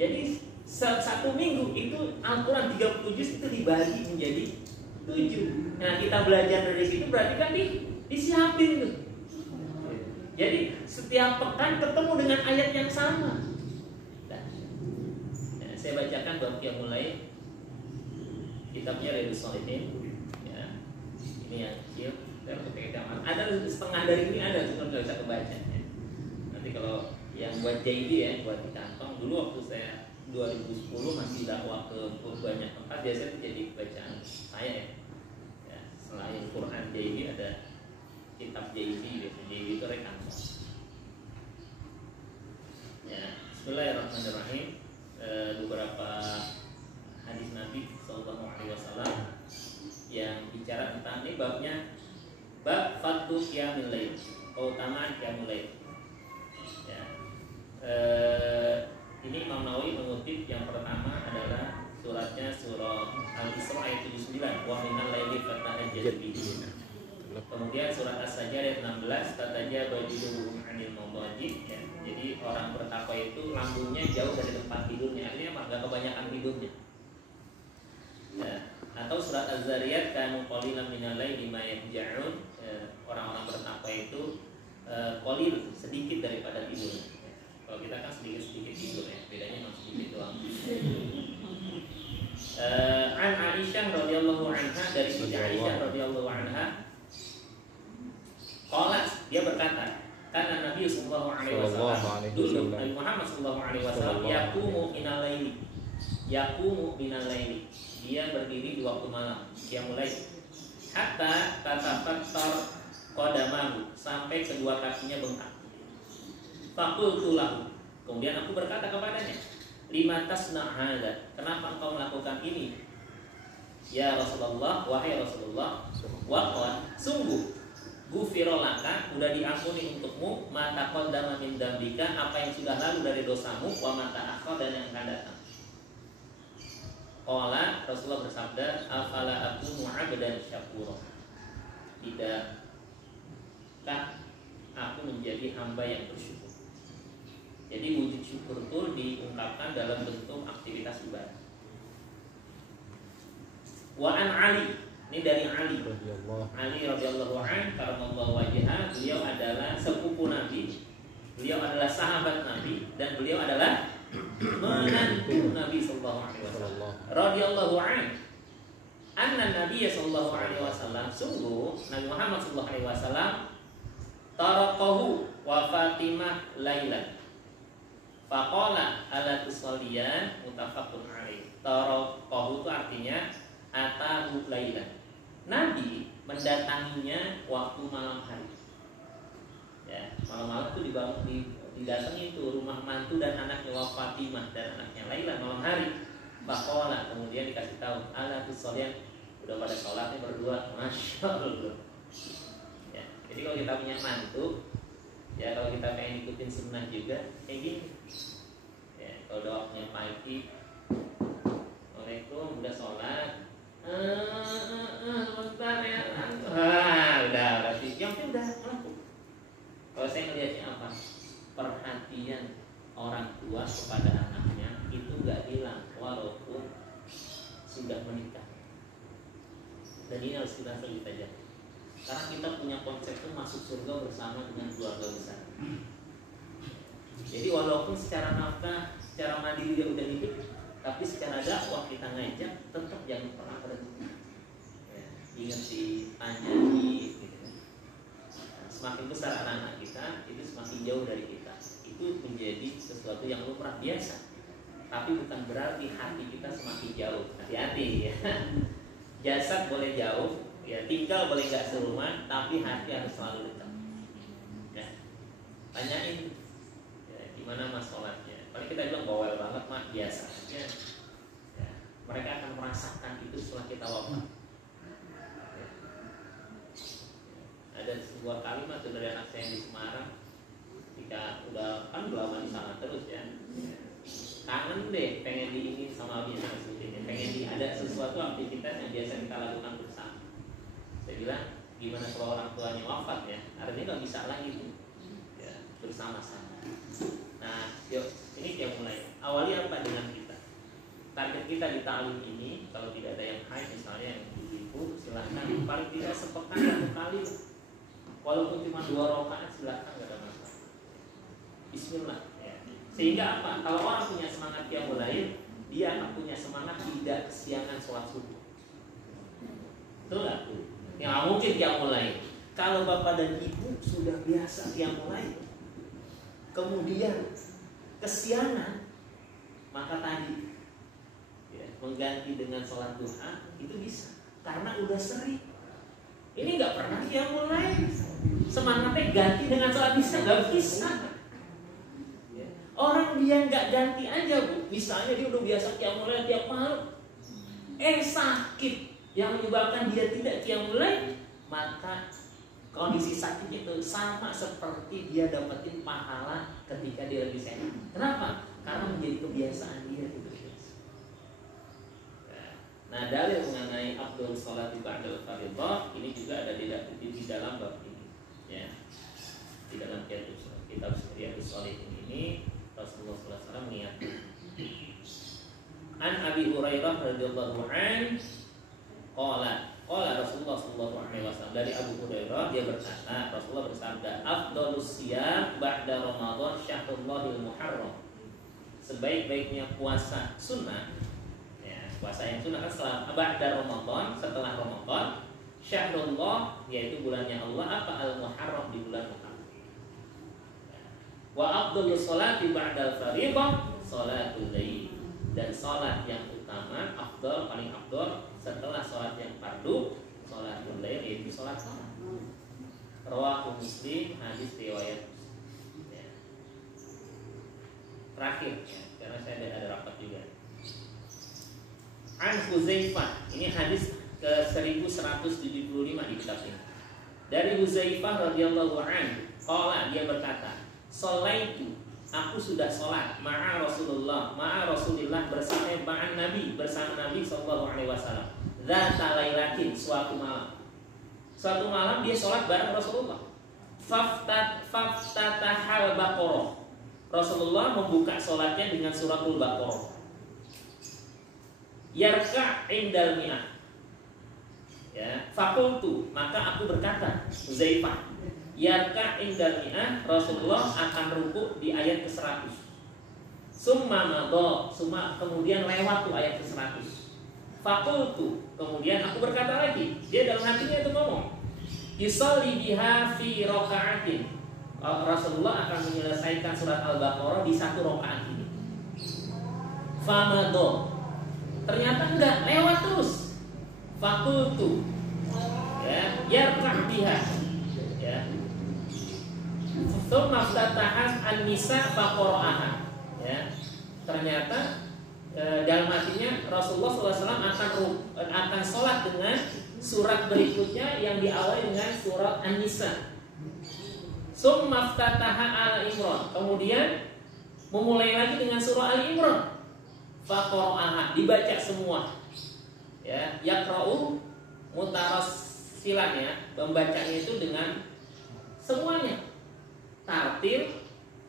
Jadi satu minggu itu Al-Quran 30 juz itu dibagi menjadi 7. Nah kita belajar dari situ berarti kan disiapin tuh. Jadi setiap pekan ketemu dengan ayat yang sama. Nah, saya bacakan bab qiyamul lail kitabnya Riyadhus Shalihin. Ya, ini yang kecil. Ada setengah dari ini ada, cuma nggak bisa kebaca. Ya. Nanti kalau yang buat JD ya, buat di kantong dulu waktu saya 2010 masih dakwah ke banyak tempat, biasanya jadi bacaan saya ya. Ya, selain Quran JD ada kitab JD, JD itu rekan. Ya, Bismillahirrahmanirrahim. Beberapa hadis Nabi SAW yang bicara tentang ini babnya bab fadlu qiyamul lail, keutamaan qiyamul lail. Ya. Ini Imam Nawawi mengutip yang pertama adalah suratnya surah Al-Isra ayat 79, wa minal laili fatahajjad bihi. Kemudian surat As-Sajdah ayat 16, tatajabaduhum 'anil mawajib. Ya. Jadi orang bertakwa itu lambungnya jauh dari tempat tidurnya, artinya enggak kebanyakan tidurnya. Ya. Atau surat Az-Zariyat kanu qalilan minal laili ma yahja'un. Orang-orang bertakwa itu qalil, sedikit daripada tidurnya. Ya. Kalau kita kan sedikit-sedikit tidur ya, bedanya cuma sedikit doang. An Aisyah radhiyallahu anha, dari Siti Aisyah radhiyallahu anha, qalat, dia berkata, karena Nabi sallallahu alaihi Sallallahu wasallam alaihi dulu wasallam. Nabi Muhammad sallallahu alaihi wasallam Sallallahu yaqumu minal laili, dia berdiri di waktu malam, dia mulai hatta tatafattar qadamahu, sampai kedua kakinya bengkak. Faqultu lahu, kemudian aku berkata kepadanya, lima tasna' hadza, kenapa engkau melakukan ini? Ya Rasulullah, wahai Rasulullah, wa sungguh ghufira laka, udah diampuni untukmu, ma taqaddama min dzambika, apa yang sudah lalu dari dosamu, wa ma ta'akhkhara, dan yang akan datang. Qala, Rasulullah bersabda, afala akunu 'abdan syakura, tidakkah aku menjadi hamba yang bersyukur? Jadi wujud syukur itu diungkapkan dalam bentuk aktivitas ibadah. Wa an Ali, ini dari Ali radhiyallahu anhu karamallahu wajhah, beliau adalah sepupu Nabi, beliau adalah sahabat Nabi, dan beliau adalah menantu Nabi sallallahu alaihi wasallam. Radhiyallahu anhu anna Nabi sallallahu alaihi wasallam, sungguh Nabi Muhammad sallallahu alaihi wasallam taraqahu wa Fatimah lailan faqala ala tusalliyan, muttafaqun alaih. Taraqahu itu artinya atahu lailan, Nabi mendatanginya waktu malam hari. Ya, malam-malam itu didatangi itu rumah mantu dan anaknya wa Fatimah dan anaknya Laila malam hari. Faqala, kemudian dikasih tahu, ala tusalliyan, udah pada sholatnya berdua, masya Allah. Ya, jadi kalau kita punya mantu, ya kalau kita pengen ikutin sunnah juga kayak gini. Ya, kalau udah waktunya pagi, Assalamualaikum, udah sholat, sebentar ya, udah berarti yang udah melakukan. Kalau saya melihatnya apa? Perhatian orang tua kepada anaknya itu nggak hilang walaupun sudah menikah. Dan ini harus kita jaga, karena kita punya konsep itu masuk surga bersama dengan keluarga besar. Jadi walaupun secara nafkah, secara mandiri dia udah hidup, tapi secara dakwah kita ngajak, tetap jangan pernah berhenti. Ya, ingat ditanya gitu. Nah, semakin besar anak-anak kita, itu semakin jauh dari kita. Itu menjadi sesuatu yang lumrah biasa. Tapi bukan berarti hati kita semakin jauh. Hati-hati ya. Jasad boleh jauh, ya tinggal boleh nggak serumah, tapi hati harus selalu dekat. Ya. Tanyain, ya, gimana mas sholatnya? Kalau kita bilang bawel banget mah biasa aja. Ya. Mereka akan merasakan itu setelah kita wafat. Ya. Ada sebuah kalimat dari anak saya di Semarang, ketika udah kan lama di sana terus ya. Kangen deh, pengen diingin sama biasa seperti ini, pengen ada sesuatu aktivitas yang biasa kita lakukan bersama. Saya bilang, gimana kalau orang tuanya wafat ya, artinya nggak bisa lagi tuh ya, bersama-sama. Nah, yuk ini yang mulai. Awali apa dengan kita? Target kita di ta'lim ini, kalau tidak ada yang haid misalnya yang ibu, silahkan paling tidak sepekan 1 kali, walaupun cuma 2 rakaat silahkan, nggak ada masalah. Bismillah. Sehingga apa? Kalau orang punya semangat qiyamul lail, dia akan punya semangat tidak kesiangan sholat subuh. Betul nggak? Yang nggak mungkin qiyamul lail. Kalau bapak dan ibu sudah biasa qiyamul lail, kemudian kesiangan, maka tadi ya, mengganti dengan sholat duha itu bisa, karena udah sering. Ini nggak pernah qiyamul lail, semangatnya ganti dengan sholat isya nggak bisa. Orang dia nggak ganti aja bu, misalnya dia udah biasa qiyamul lail tiap malam, sakit yang menyebabkan dia tidak qiyamul lail, maka kondisi sakitnya itu sama seperti dia dapetin pahala ketika dia lebih sehat. Kenapa? Karena menjadi kebiasaan dia itu biasa. Nah, dalil mengenai afdhalus sholati ba'dal fardhiyah ini juga ada di dalam bab ini, ya, di dalam kitab Riyadhus Shalihin ini. Rasulullah SAW mengingatkan. An Abi Hurairah radhiyallahu anhu qala Rasulullah sallallahu alaihi wasallam, dari Abu Hurairah dia berkata, Rasulullah bersabda, afdhalus siyam ba'da Ramadan syahrullahil muharram. Sebaik-baiknya puasa sunnah, ya, puasa yang sunnah kan setelah ba'da Ramadan, setelah Ramadan, syahrullah yaitu bulannya Allah, apa al-muharram, di bulan Muharram. Wa afdhalus sholati ba'dal fardhiyah sholatul lail. Dan sholat yang utama, afdal, paling afdal setelah sholat yang fardu, sholatul lail, yaitu sholat malam. Rawahu Muslim, hadis riwayat Muslim. Ya. Terakhir, ya, karena saya ada rapat juga. An Huzaifah, ini hadis ke 1175 di kitab ini. Dari Huzaifah radhiyallahu anhu, qala, dia berkata, "Sholaitu, aku sudah sholat ma'a Rasulillah bersama Nabi sallallahu alaihi wasallam. Dzata lailatin, suatu malam. Suatu malam dia sholat bareng Rasulullah. Faftatahal Baqarah. Rasulullah membuka sholatnya dengan suratul Baqarah. Yarka' indal mi'ah. Ya, fakultu, maka aku berkata, Huzaifah, yarka' indal mi'ah, Rasulullah akan ruku di ayat ke-100. Summa madha, kemudian lewat tuh ayat ke-100. Fakultu, kemudian aku berkata lagi, dia dalam hatinya itu ngomong, yusalli biha fi raka'atin. Rasulullah akan menyelesaikan surat Al-Baqarah di satu rakaat ini. Famadha, ternyata enggak, lewat terus. Fakultu, ya, yarka' biha, ya. Tsumma ftataha an-nisa faqara'aha, ya. Ternyata dalam hatinya Rasulullah SAW akan sholat dengan surat berikutnya yang diawali dengan surat An-Nisa. Tsumma ftataha Al-Imran, kemudian memulai lagi dengan surah Al-Imran. Faqara'aha, dibaca semua. Ya, yaqra'u mutarassilan, ya, membacanya itu dengan semuanya. Tartil,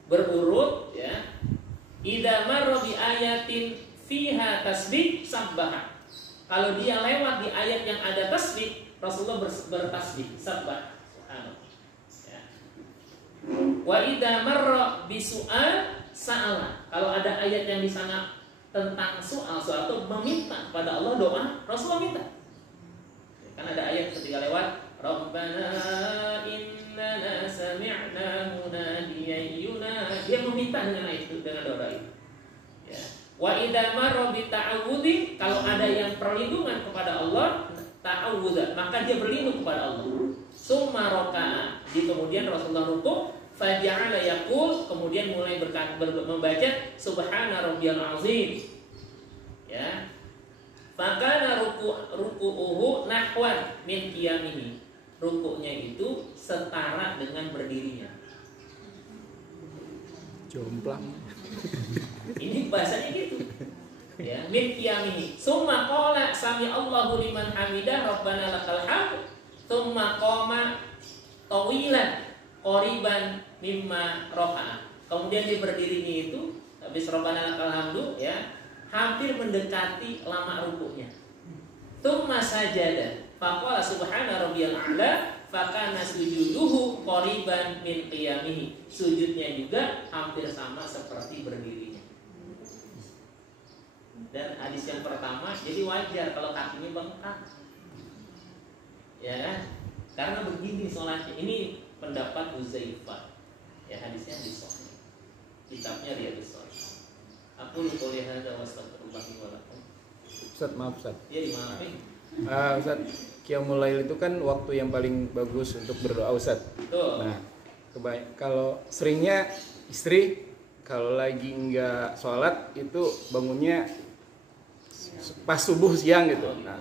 berurut, ya. Idza marra bi ayatin fiha tasbih sabbaha. Kalau dia lewat di ayat yang ada tasbih, Rasulullah bertasbih, sabbah. Subhanallah. Ya. Wa idza marra bi su'al sa'ala. Kalau ada ayat yang di sana tentang soal atau meminta kepada Allah, doa, Rasulullah minta. Kan ada ayat ketika lewat, Rabbana innana sami'na munadiyan yunadi. Dia meminta dengan itu, dengan doa itu. Ya. Wa idza marra bi ta'awudzi, kalau ada yang perlindungan kepada Allah, ta'awudha, maka dia berlindung kepada Allah. Summa raka'a, kemudian Rasulullah rukuk, faja'ala yaqul, kemudian mulai membaca subhana rabbiyal azim. Ya. Fakana ruku'uhu nahwan min qiyamihi. Rukuknya itu setara dengan berdirinya. Jomplang. Ini bahasanya gitu. Ya, min qiyamihi. Summa qala sami Allahu liman hamidah rabbana lakal hamd. Summa qama tawilan qoriban mimma raka'a. Kemudian dia berdirinya itu habis rabbana lakal hamdu, ya, hampir mendekati lama rukuknya. Tsumma sajada faqala subhana rabbiyal a'la fakana sujuduhu qoriban min qiyamihi. Sujudnya juga hampir sama seperti berdirinya. Dan hadis yang pertama, jadi wajar kalau kakinya bengkak. Ya kan? Karena begini sholatnya. Ini pendapat Huzaifah. Ya, hadisnya di Sahih. Kitabnya Riyadhus Shalihin. Aku lupa lihat ada wastaghfirullah wa lakum. Ustaz, maaf Ustaz. Iya, dimaafin. Ustaz, Qiyamul Lail itu kan waktu yang paling bagus untuk berdoa, Ustaz. Betul. Nah, kalau seringnya istri kalau lagi nggak sholat itu bangunnya pas subuh siang gitu. Nah,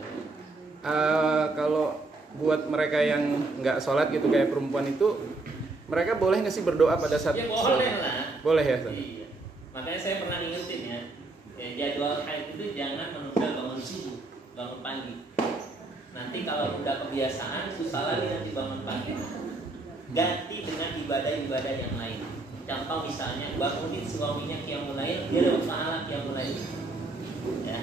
kalau buat mereka yang nggak sholat gitu kayak perempuan itu, mereka boleh nggak sih berdoa pada saat? Ya boleh lah. Boleh ya, Ustaz? Iya. Makanya saya pernah ingetin, ya, jadwal haid itu jangan menunda bangun subuh, bangun pagi. Nanti kalau udah kebiasaan susah lagi nanti bangun pagi. Ganti dengan ibadah-ibadah yang lain. Contoh misalnya bangunin suaminya qiyamul lail, dia dapat pahala qiyamul lail. Ya.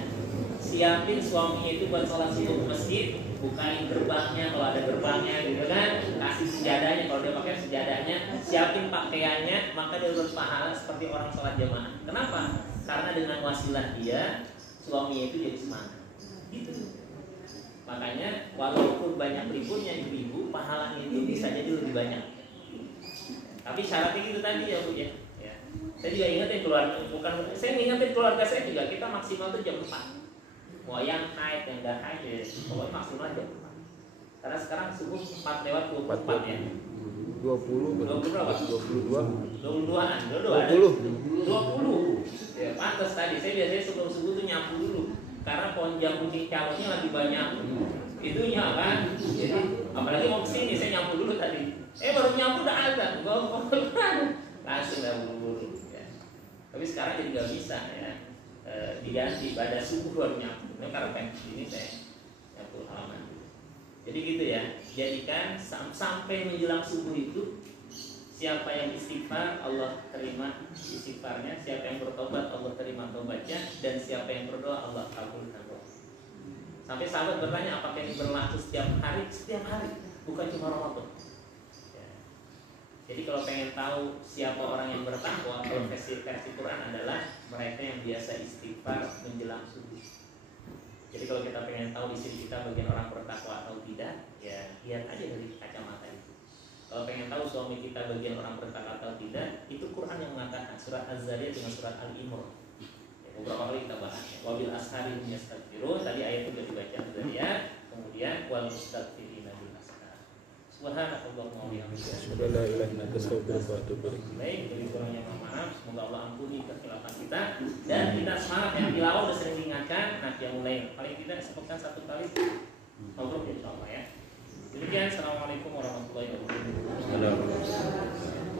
Siapin suaminya itu buat sholat subuh ke masjid, bukain gerbangnya kalau ada gerbangnya gitu kan, kasih sejadahnya kalau dia pakai sejadahnya, siapin pakaiannya, maka dia dapat pahala seperti orang sholat jamaah. Kenapa? Karena dengan wasilah dia, suaminya itu jadi semangat. Gitu. Makanya walaupun banyak ribunya ibu-ibu, pahalanya itu bisa jadi lebih banyak. Tapi syaratnya gitu tadi ya Bu ya. Saya juga ingetin keluarga, bukan saya ngingetin keluarga saya juga, kita maksimal tuh jam 4. Mau yang haid, yang enggak haid ya, pokoknya maksimal jam 4. Karena sekarang subuh 4 lewat 24 ya. 20 berapa? 22-an. 20. Ya, pantas tadi saya biasanya sebelum subuh tuh nyapu dulu. Karena pohon jambu cicalnya lagi banyak itunya kan. Jadi apalagi mau kesini saya nyapu dulu tadi. Baru nyapu udah ada. Langsung dah buru-buru ya. Tapi sekarang jadi nggak bisa ya. Diganti pada subuh baru nyapu. Karena pengen ini saya nyapu halaman dulu. Jadi gitu ya. Jadikan sampai menjelang subuh itu, siapa yang istighfar Allah terima istighfarnya, siapa yang bertobat Allah terima tobatnya, dan siapa yang berdoa Allah kabulkan doa. Sampai sahabat bertanya apakah ini berlaku setiap hari? Setiap hari, bukan cuma Ramadan. Ya. Jadi kalau pengen tahu siapa orang yang bertakwa, kalau versi Quran adalah mereka yang biasa istighfar menjelang subuh. Jadi kalau kita pengen tahu istri kita bagian orang bertakwa atau tidak, ya lihat aja dari kacamata itu. Kalau pengen tahu suami kita bagian orang bertakwa atau tidak, itu Quran yang mengatakan surat Az-Zariyat dengan surat Al-Imran. Ya, beberapa kali kita bahas. Ya. Wabil ashari hum yastaghfirun, tadi ayat itu sudah dibaca Az-Zariyat, kemudian wal mustaghfirina bil ashar. Subhanakallahumma wa bihamdika asyhadu an la ilaha illa anta astaghfiruka wa atubu ilaik. Baik, dari kurangnya mohon maaf, semoga Allah ampuni kekhilafan kita dan kita semangat yang tilawah sudah sering diingatkan, nah yang mulai paling tidak sebutkan satu kali ngobrol insyaallah ya. Demikian, assalamualaikum warahmatullahi wabarakatuh.